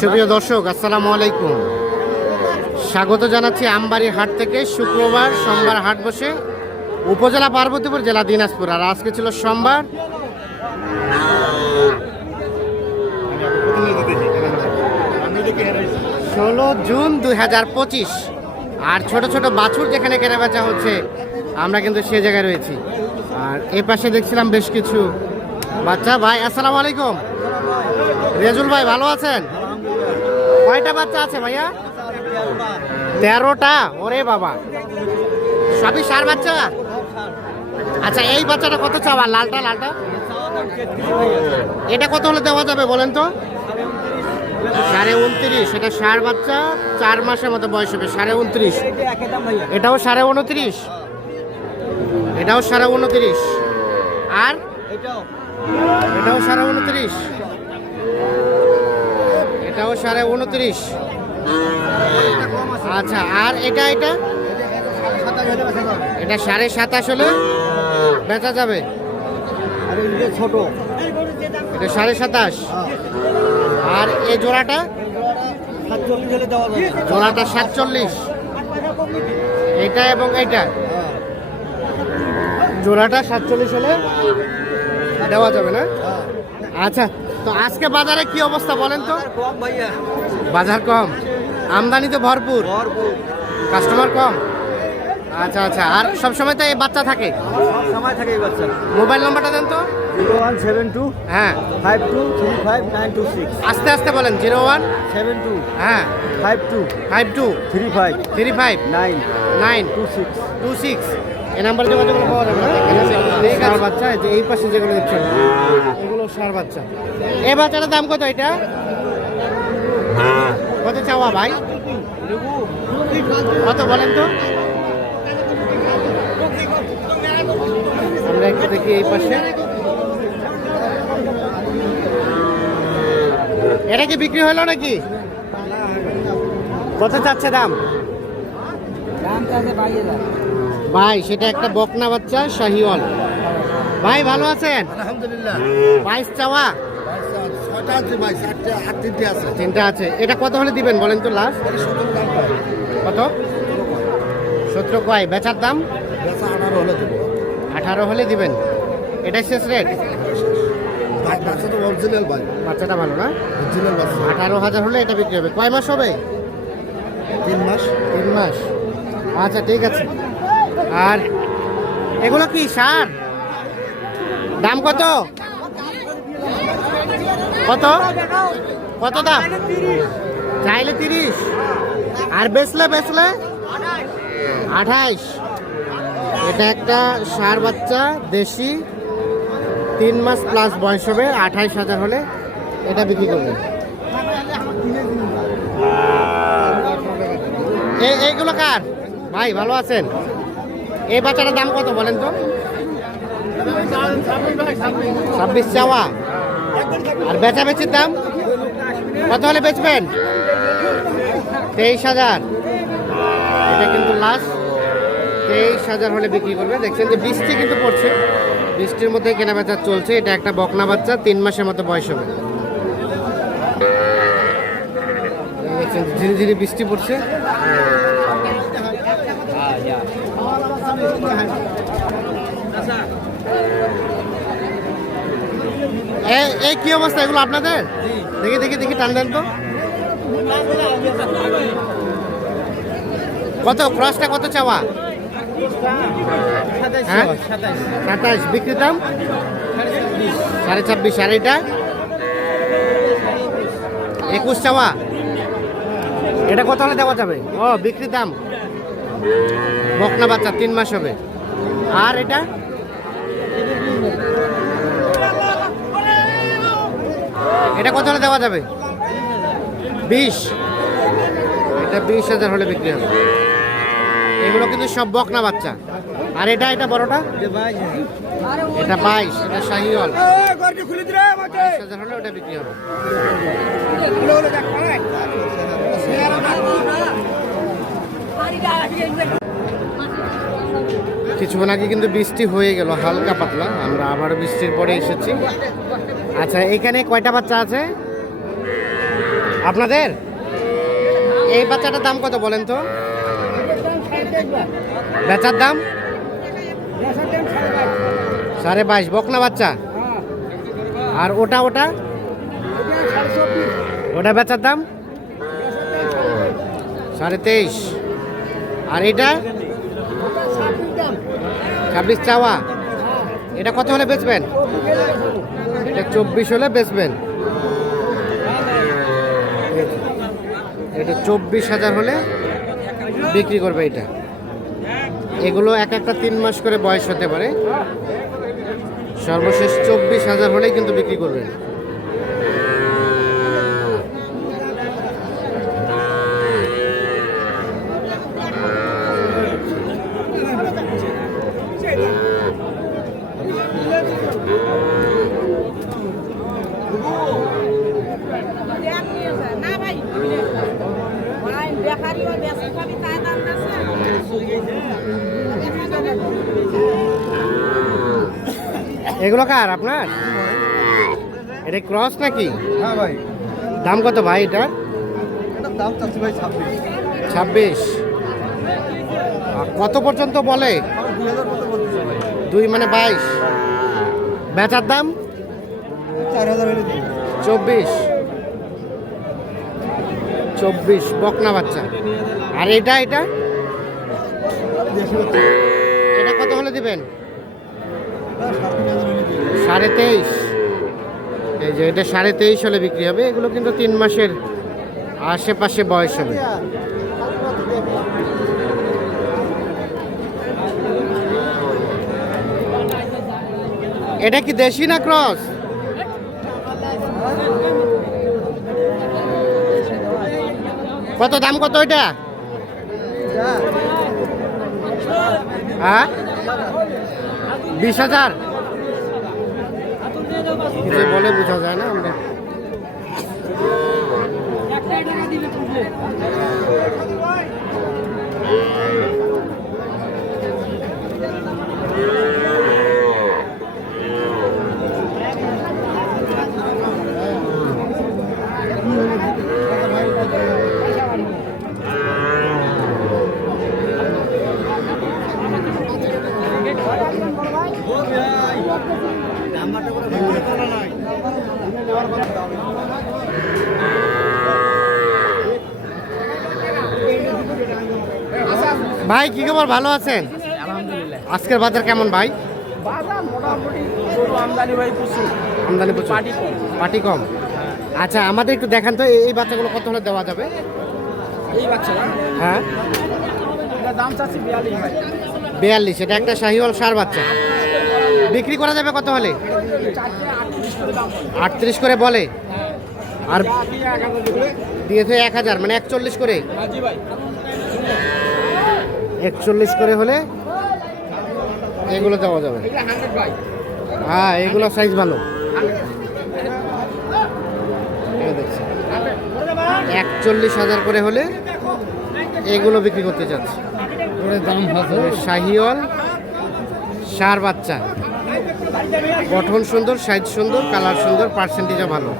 সুপ্রিয় দর্শক, আসসালামু আলাইকুম। স্বাগত জানাচ্ছি আমবাড়ি হাট থেকে। শুক্রবার সোমবার হাট বসে উপজেলা পার্বতীপুর, জেলা দিনাজপুর। আর আজকে ছিল সোমবার, 16 জুন 2025। আর ছোট ছোট বাছুর যেখানে কেনাবেচা হচ্ছে, আমরা কিন্তু সে জায়গায় রয়েছি। আর এ পাশে দেখছিলাম বেশ কিছু বাচ্চা। ভাই আসসালামু আলাইকুম। রেজুল ভাই ভালো আছেন? কয়টা বাচ্চা আছে ভাইয়া? 13টা। ওরে বাবা, সবই সার বাচ্চা। আচ্ছা, এই বাচ্চাটা কত চাওয়া? লালটা লালটা এটা কত হলে দেওয়া যাবে বলেন তো? 29.5। এটা সার বাচ্চা, 4 মাসের মতো বয়স হবে। 29.5। এটাও 29.5। এটাও 29.5। আর এটাও 29.5। এটাও 29.5। আচ্ছা, আর এটা এটা এটা 27.5 হলে বেচা যাবে। ছোট এটা 27.5। আর এই জোড়াটা? জোড়াটা 47। এটা এবং এইটা জোড়াটা 47 হলে দেওয়া যাবে না? আচ্ছা, তো আজকে বাজারে কি অবস্থা বলেন তো? বাজার কম, আমদানি তো ভরপুর, কাস্টমার কম। আচ্ছা আচ্ছা, আর সবসময় তো এই বাচ্চা থাকে? সময় থাকে এই বাচ্চা। মোবাইল নাম্বারটা দেন তো। 0172 হ্যাঁ 5235926। আস্তে আস্তে বলেন। 0172 হ্যাঁ 52 52 35 35 9 26। 26। এই নাম্বারে যোগাযোগ করলে পাওয়া যাবে না? সার বাচ্চা, এই যে এই পাশে যেগুলো দেখছেন এগুলো সার বাচ্চা। এই বাচ্চাটার দাম কত? এটা কত চাওয়া ভাই? কত বলেন তো? আমরা একটু দেখি এই পাশে। এটা কি বিক্রি হলো নাকি? কত চাচ্ছে দাম? ভাই সেটা একটা বকনা বাচ্চা, শাহিওয়াল। ভাই ভালো আছেন? আলহামদুলিল্লাহ। 22 চাওয়া? 6টা আছে ভাই, 4টা আর 3টে আছে। 3টা আছে। এটা কত হলে দিবেন বলেন তো লাস্ট? কত? 17 কয়? বেচার দাম? বেচা 18 হলে দেবো। 18 হলে দিবেন। এটাই শেষ রেট? ভাই বাচ্চা তো অরিজিনাল ভাই, বাচ্চাটা ভালো না? অরিজিনাল বাচ্চা। 18,000 হলে এটা বিক্রি হবে। কয় মাস হবে? 3 মাস। 3 মাস। আচ্ছা ঠিক আছে। আর এগুলো কি সার? দাম কত? কত কত দাম? চাইলে 30। আর বেচলে 28। এটা একটা সার বাচ্চা, দেশি, 3 মাস প্লাস বয়স হবে। 28,000 হলে এটা বিক্রি করবে। এইগুলো কার ভাই? ভালো আছেন? এই বাচ্চাটার দাম কত বলেন তো? 26 চাওয়া। আর বেচাবেচির দাম কত হলে বেচবেন? 23,000। এটা কিন্তু লাস্ট 23,000 হলে বিক্রি করবে। দেখছেন যে বৃষ্টি কিন্তু পড়ছে, বৃষ্টির মধ্যে কেনা বেচা চলছে। এটা একটা বকনা বাচ্চা, 3 মাসের মতো বয়স হবে। দেখছেন ধীরে ধীরে বৃষ্টি পড়ছে। এই কি অবস্থা এগুলো আপনাদের? দেখি দেখি দেখি, টান দেন তো। কত ক্রসটা কত চাওয়া? হ্যাঁ 27। বিক্রি দাম 26.5। আর এটা 21 চাওয়া। এটা কত হলে দেওয়া যাবে? ও বিক্রি দাম, বকনা বাচ্চা, 3 মাস হবে। আর এটা এটা কত হলে দেওয়া যাবে? 20। এটা 20,000 হলে বিক্রি হবে। এগুলো কিন্তু সব বকনা বাচ্চা। আর এটা এটা বড়টা? এটা 22। এটা শাহিওয়াল। 22,000 হলে ওটা বিক্রি হবে। কিছুক্ষণ আগে কিন্তু বৃষ্টি হয়ে গেল হালকা পাতলা, আমরা আবার বৃষ্টির পরে এসেছি। আচ্ছা, এখানে কয়টা বাচ্চা আছে? আপনাদের এই বাচ্চাটার দাম কত বলেন তো? বেচার দাম 22.5 বকনা বাচ্চা। আর ওটা ওটা ওটা বেচার দাম 23.5। আর এটা 26 চাওয়া। এটা কত হলে বেচবেন? এটা 24 হলে বেচবেন। এটা 24,000 হলে বিক্রি করবে এটা। এগুলো এক একটা 3 মাস করে বয়স হতে পারে। সর্বশেষ 24,000 হলেই কিন্তু বিক্রি করবেন। না ভাই ভাই বেকারিও বেশি কবি তাই দাম আছে এগুলো কার আপনার? এটা ক্রস নাকি? হ্যাঁ ভাই, দাম কত ভাই এটা? এটার দাম চাচ্ছি ভাই 26। 26। কত পর্যন্ত বলে? 2000 কত বলতেছে ভাই? 2 মানে 22। বেচার দাম 4000 হলে দিন। 24 বকনা বাচ্চা। আর এটা এটা এটা কত হলে দিবেন? 23.5। এই যে এটা 23.5 হলে বিক্রি হবে। এগুলো কিন্তু 3 মাসের আশেপাশে বয়স হবে। এটা কি দেশি না ক্রস? কত দাম কত এটা? হ্যাঁ 20,000। কি যে বলে বোঝা যায় না আমরা। ভাই কি খবর, ভালো আছেন? আলহামদুলিল্লাহ। আজকের বাজার কেমন ভাই? বাজার মোটামুটি গরু আমদানি ভাই প্রচুর। আমদানি প্রচুর, পাটি কম। পাটি কম। আচ্ছা আমাদের একটু দেখান তো এই বাচ্চাগুলো কত হলে দেওয়া যাবে? এই বাচ্চারা হ্যাঁ এটা দাম চাচ্ছি 42 ভাই। 42। এটা একটা শাহিওয়াল ষাঁড় বাচ্চা। বিক্রি করা যাবে কত হলে? চারটে 38 করে দাম বলে। 38 করে বলে। আর বাকি 1000 করে। দিয়েছে 1000 মানে 41 করে। জি ভাই। 41 করে হলে এগুলো দেওয়া যাবে। এটা 100 ভাই। হ্যাঁ এগুলো সাইজ ভালো। এই দেখছি 41,000 করে হলে এগুলো বিক্রি করতে চাচ্ছি। দাম শাহিওয়াল ষাঁড় বাচ্চা, গঠন সুন্দর, সাইজ সুন্দর, কালার সুন্দর, পার্সেন্টেজও ভালো।